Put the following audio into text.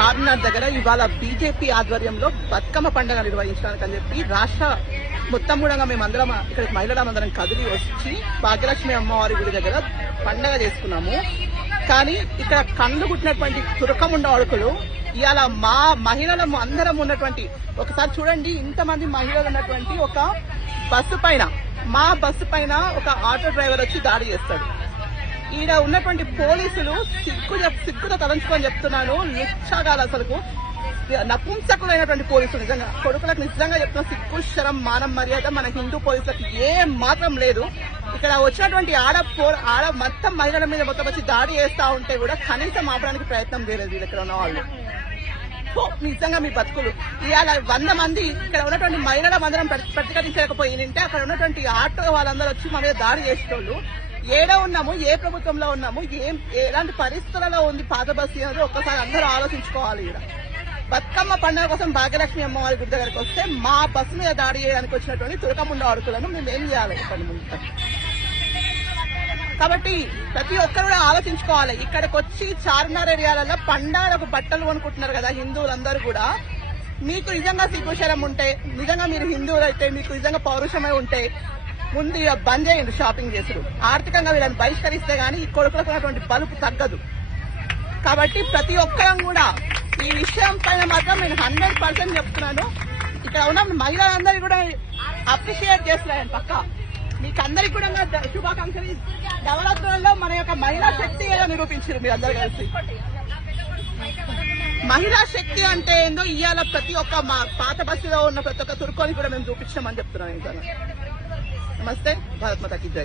చార్మినార్ దగ్గర ఇవాళ బీజేపీ ఆధ్వర్యంలో బతుకమ్మ పండుగ నిర్వహించడానికి అని చెప్పి రాష్ట్ర మొత్తం కూడా మేమందరం ఇక్కడికి మహిళలందరం కదిలి వచ్చి భాగ్యలక్ష్మి అమ్మవారి గుడి దగ్గర పండుగ చేసుకున్నాము. కానీ ఇక్కడ కళ్ళు కుట్టినటువంటి తురకముండ అడుగులు ఇవాళ మా మహిళలు అందరం ఉన్నటువంటి, ఒకసారి చూడండి, ఇంతమంది మహిళలు ఉన్నటువంటి ఒక బస్సు పైన, మా బస్సు పైన ఒక ఆటో డ్రైవర్ వచ్చి దాడి చేస్తాడు. ఈడ ఉన్నటువంటి పోలీసులు సిగ్గుతో తలంచుకొని చెప్తున్నాను, లుచ్చగాలు, అసలుకు నపుంసకులైనటువంటి పోలీసులు. నిజంగా కొడుకులకు నిజంగా చెప్తున్నా, సిగ్గు, శరం, మానం, మర్యాద మన హిందూ పోలీసులకు ఏం మాత్రం లేదు. ఇక్కడ వచ్చినటువంటి ఆడ మొత్తం మహిళల మీద మొత్తం వచ్చి దాడి చేస్తా ఉంటే కూడా కనీసం ఆపడానికి ప్రయత్నం చేయలేదు వీళ్ళు ఇక్కడ ఉన్న వాళ్ళు. నిజంగా మీ బతుకులు ఇవాళ 100 మంది ఇక్కడ ఉన్నటువంటి మహిళల అందరం ప్రతిఘటించకపోయింటే అక్కడ ఉన్నటువంటి ఆటో వాళ్ళందరూ వచ్చి మా మీద దాడి చేసేటోళ్ళు. ఏడ ఉన్నాము, ఏ ప్రభుత్వంలో ఉన్నాము, ఎలాంటి పరిస్థితులలో ఉంది పాత బస్సు అనేది ఒక్కసారి అందరూ ఆలోచించుకోవాలి. ఇక్కడ బతుకమ్మ పండుగ కోసం భాగ్యలక్ష్మి అమ్మవారి గుడి దగ్గరికి వస్తే మా బస్సు మీద దాడి చేయడానికి వచ్చినటువంటి తురకముండ అడుగులను మేము ఏం చేయాలి ఇప్పటి ముందు. కాబట్టి ప్రతి ఒక్కరు కూడా ఆలోచించుకోవాలి. ఇక్కడికి వచ్చి చార్మినార్ ఏరియాలలో పండగలకు బట్టలు కొనుక్కుంటున్నారు కదా హిందువులందరూ కూడా. మీకు నిజంగా సిగ్గుశరం ఉంటే, నిజంగా మీరు హిందువులు అయితే, మీకు నిజంగా పౌరుషమై ఉంటే ముందు బంద్ చేయండి షాపింగ్ చేసుడు. ఆర్థికంగా వీళ్ళని బహిష్కరిస్తే గానీ ఈ కొడుకులకు ఉన్నటువంటి బలుపు తగ్గదు. కాబట్టి ప్రతి ఒక్కరం కూడా ఈ విషయం పైన మాత్రం నేను 100% చెప్తున్నాను. ఇక్కడ ఉన్న మహిళలందరికీ కూడా అప్రిషియేట్ చేస్తున్నాను. పక్క మీకు అందరికీ కూడా శుభాకాంక్షలు. నవరాత్రులలో మన యొక్క మహిళా శక్తి ఏదో నిరూపించారు మీరు అందరు కలిసి. మహిళా శక్తి అంటే ఏందో ఇవాళ ప్రతి ఒక్క మా పాత బస్సులో ఉన్న ప్రతి ఒక్క తుర్కోని కూడా మేము చూపించామని చెప్తున్నాను. ఇంకా నమస్తే, భారత్ మాతా కీ జై.